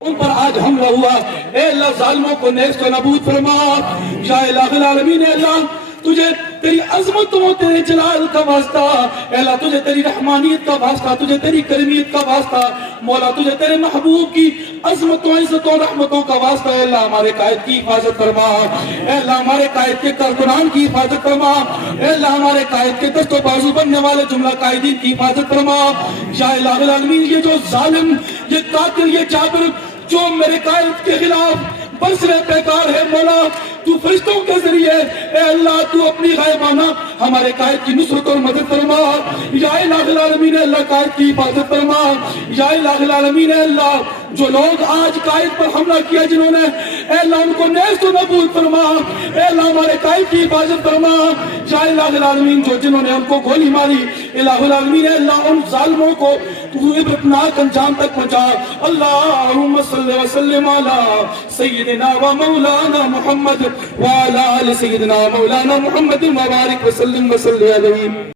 ان پر آج حملہ ہوا، اے اللہ ظالموں کو نیست و نابود فرما۔ یا الہ العالمین، اے اللہ تجھے تیری عظمتوں تیرے جلال کا واسطہ، اے اللہ تجھے تیری رحمانیت کا واسطہ، تجھے تیری کرمیت کا واسطہ، مولا تجھے تیرے محبوب کی عظمتوں عزتوں رحمتوں کا واسطہ، اے اللہ ہمارے قائد کی حفاظت فرما، اے اللہ ہمارے قائد کے کارکنان کی حفاظت فرما، اے اللہ ہمارے قائد کے دست و بازو بننے والے جملہ قائدین کی حفاظت فرما۔ یا الہ العالمین، یہ جو ظالم، یہ قاتل، یہ جابر جو میرے قائد کے خلاف برسر پیکار ہے، مولا تو فرشتوں کے ذریعے اے اللہ تو اپنی غائبانہ ہمارے قائد کی نصرت اور مدد فرما۔ یا الہ العالمین، اللہ قائد کی حفاظت فرما۔ یا الہ العالمین، اللہ جو لوگ آج قائد پر حملہ کیا جنہوں نے، اے اللہ ان کو نیست و نابود فرما، اے اللہ ہمارے قائد کی حفاظت فرما۔ یا الہ العالمین، جو جنہوں نے ان کو گولی ماری، الہ العالمین، اے اللہ ان ظالموں کو تو عبرتناک انجام تک پہنچا۔ اللہم صلی وسلم علی سیدنا و مولانا محمد وعلی آل سیدنا مولانا محمد وبارک وسلم وصلی علیہ۔